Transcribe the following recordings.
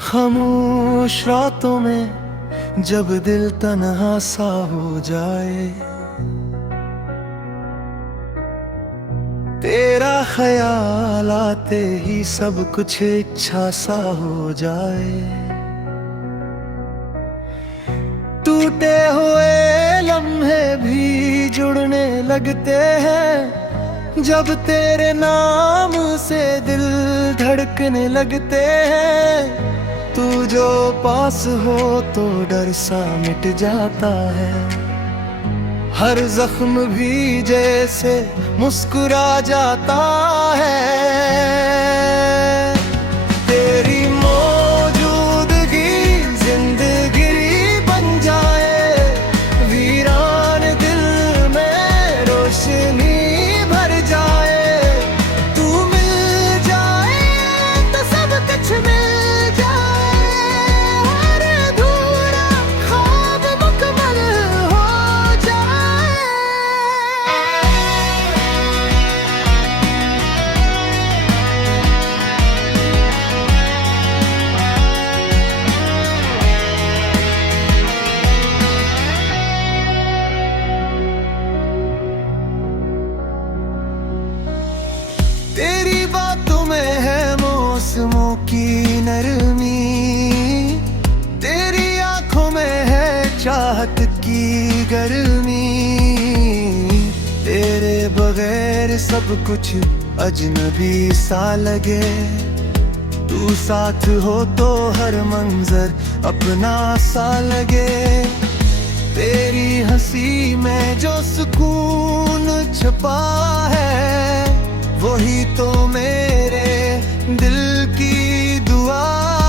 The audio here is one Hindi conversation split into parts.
खामोश रातों में जब दिल तन्हा सा हो जाए, तेरा ख्याल आते ही सब कुछ इच्छा सा हो जाए। टूटे हुए लम्हे भी जुड़ने लगते हैं, जब तेरे नाम से दिल धड़कने लगते हैं। तू जो पास हो तो डर सा मिट जाता है, हर जख्म भी जैसे मुस्कुरा जाता है। तेरी मौजूदगी जिंदगी बन जाए, वीरान दिल में रोशनी भर जाए। तू मिल जाए तो सब कुछ मिल जाए, हर अधूरा ख्वाब मुकम्मल हो जाए। तेरी बातों में है मौसमों की नरमी, तेरी आंखों में है चाहत की गर्मी। तेरे बगैर सब कुछ अजनबी सा लगे, तू साथ हो तो हर मंजर अपना सा लगे। तेरी हंसी में जो सुकून छुपा है, वही तो मेरे दिल की दुआ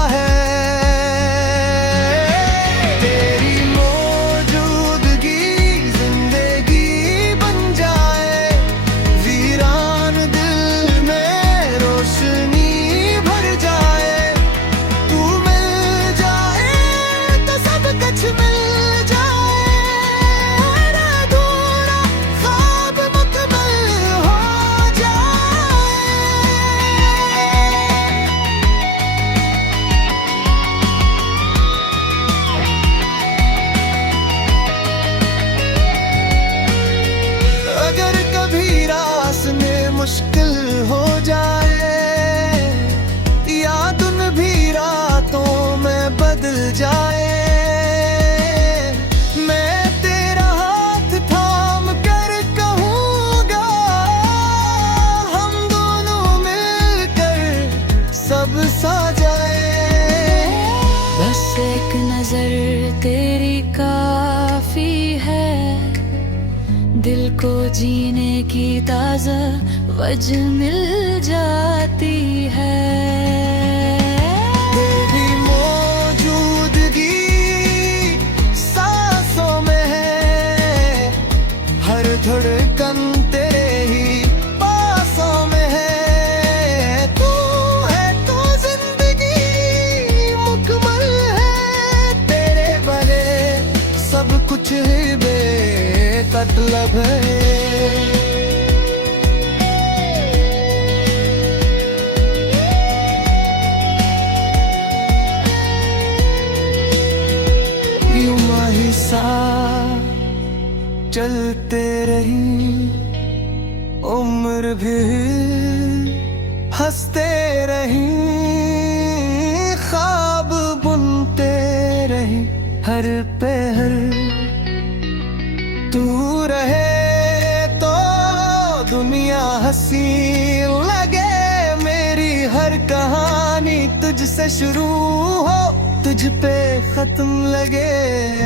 है। तेरी मौजूदगी जिंदगी बन जाए, वीरान दिल में रोशनी भर जाए। तू मिल जाए तो सब कुछ मिल जाए, हर अधूरा ख्वाब मुकम्मल हो जाए। अगर कभी रास्ते मुश्किल हो जाए, या दिन भी रातों में बदल जाए, मैं तेरा हाथ थाम कर कहूँगा, हम दोनों मिलकर सब सा जाए। बस एक नजर तेरी काफी है, दिल को जीने की ताज़ा वजह मिल जाती है। तेरी मौजूदगी सांसों में है, हर धड़कन तेरे ही पासों में है। तू है तो जिंदगी मुकम्मल है, तेरे भले सब कुछ ही बेमतलब है। यूं माही सा चलते रही, उम्र भी हंसते रही, ख्वाब बुनते रही हर पहर। तू रहे तो दुनिया हंसी लगे, मेरी हर कहानी तुझसे शुरू हो, तुझ पे खत्म लगे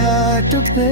आठ पे।